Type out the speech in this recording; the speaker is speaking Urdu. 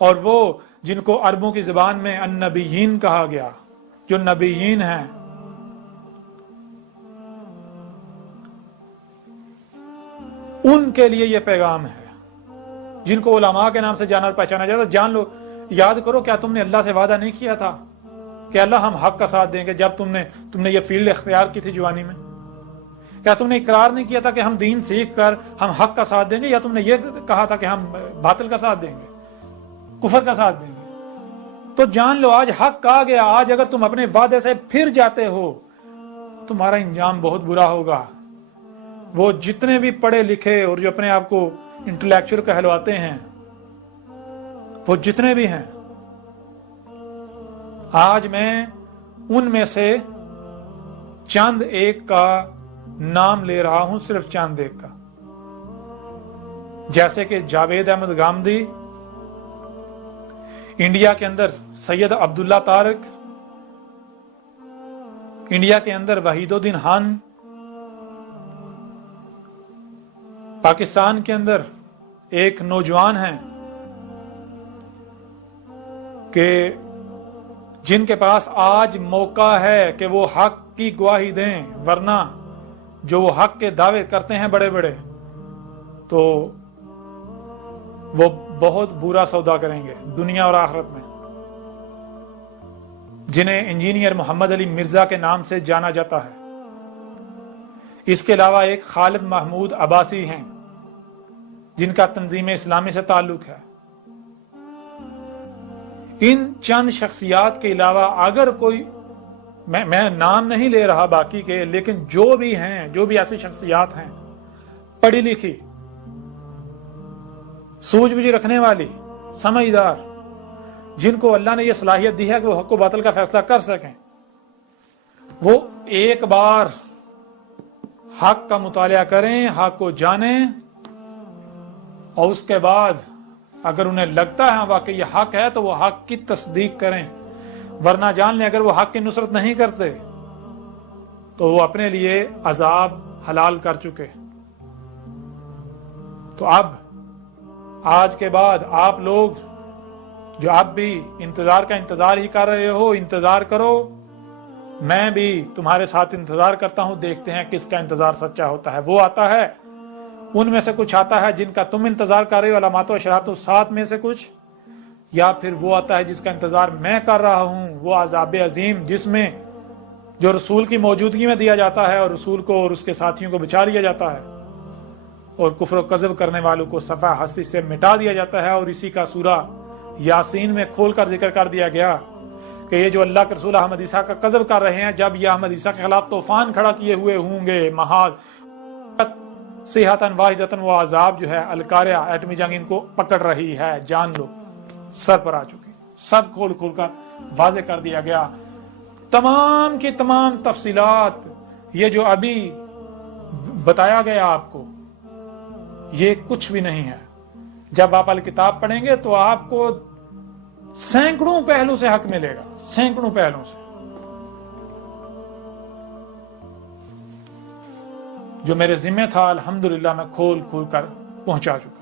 اور وہ جن کو عربوں کی زبان میں النبیین کہا گیا، جو نبیین ہیں، ان کے لیے یہ پیغام ہے، جن کو علماء کے نام سے جانا اور پہچانا جاتا ہے۔ جان لو، یاد کرو، کیا تم نے اللہ سے وعدہ نہیں کیا تھا کہ اللہ ہم حق کا ساتھ دیں گے؟ جب تم نے یہ فیلڈ اختیار کی تھی جوانی میں، کیا تم نے اقرار نہیں کیا تھا کہ ہم دین سیکھ کر ہم حق کا ساتھ دیں گے؟ یا تم نے یہ کہا تھا کہ ہم باطل کا ساتھ دیں گے، کفر کا ساتھ دیں گے؟ تو جان لو، آج حق آ گیا۔ آج اگر تم اپنے وعدے سے پھر جاتے ہو، تمہارا انجام بہت برا ہوگا۔ وہ جتنے بھی پڑھے لکھے اور جو اپنے آپ کو انٹلیکچوئل کہلواتے ہیں، وہ جتنے بھی ہیں، آج میں ان میں سے چند ایک کا نام لے رہا ہوں، صرف چند ایک کا، جیسے کہ جاوید احمد گامدی، انڈیا کے اندر سید عبداللہ طارق، انڈیا کے اندر وحید الدین خان، پاکستان کے اندر ایک نوجوان ہیں کہ جن کے پاس آج موقع ہے کہ وہ حق کی گواہی دیں، ورنہ جو وہ حق کے دعوے کرتے ہیں بڑے بڑے، تو وہ بہت برا سودا کریں گے دنیا اور آخرت میں۔ جنہیں انجینئر محمد علی مرزا کے نام سے جانا جاتا ہے۔ اس کے علاوہ ایک خالد محمود عباسی ہیں، جن کا تنظیم اسلامی سے تعلق ہے۔ ان چند شخصیات کے علاوہ اگر کوئی، میں نام نہیں لے رہا باقی کے، لیکن جو بھی ہیں، جو بھی ایسی شخصیات ہیں پڑھی لکھی، سوجھ بوجھ رکھنے والی، سمجھدار، جن کو اللہ نے یہ صلاحیت دی ہے کہ وہ حق و باطل کا فیصلہ کر سکیں، وہ ایک بار حق کا مطالعہ کریں، حق کو جانیں، اور اس کے بعد اگر انہیں لگتا ہے واقعی یہ حق ہے تو وہ حق کی تصدیق کریں، ورنہ جان لیں اگر وہ حق کی نصرت نہیں کرتے تو وہ اپنے لیے عذاب حلال کر چکے۔ تو اب آج کے بعد آپ لوگ جو اب بھی انتظار ہی کر رہے ہو، انتظار کرو، میں بھی تمہارے ساتھ انتظار کرتا ہوں، دیکھتے ہیں کس کا انتظار سچا ہوتا ہے۔ وہ آتا ہے، ان میں سے کچھ آتا ہے جن کا تم انتظار کر رہے ہو، علامات و اشارات و سات میں سے کچھ، یا پھر وہ آتا ہے جس کا انتظار میں کر رہا ہوں، وہ عذاب عظیم، جس میں جو رسول کی موجودگی میں دیا جاتا ہے اور رسول کو اور اس کے ساتھیوں کو بچا لیا جاتا ہے، اور کفر و کذب کرنے والوں کو صفحہ ہستی سے مٹا دیا جاتا ہے۔ اور اسی کا سورہ یاسین میں کھول کر ذکر کر دیا گیا کہ یہ جو اللہ کے رسول احمد عیسیٰ کا کذب کر رہے ہیں، جب یہ احمد عیسیٰ کے خلاف طوفان کھڑا کیے ہوئے ہوں گے، محاذ صیحۃ واحدۃ، وہ عذاب جو ہے القاریہ، ایٹمی جنگ ان کو پکڑ رہی ہے، جان لو، سر پر آ چکی، سب کھول کھول کر واضح کر دیا گیا۔ تمام کی تمام تفصیلات، یہ جو ابھی بتایا گیا آپ کو، یہ کچھ بھی نہیں ہے۔ جب آپ الکتاب پڑھیں گے تو آپ کو سینکڑوں پہلو سے حق ملے گا، سینکڑوں پہلوں سے، جو میرے ذمہ تھا الحمدللہ میں کھول کھول کر پہنچا چکا۔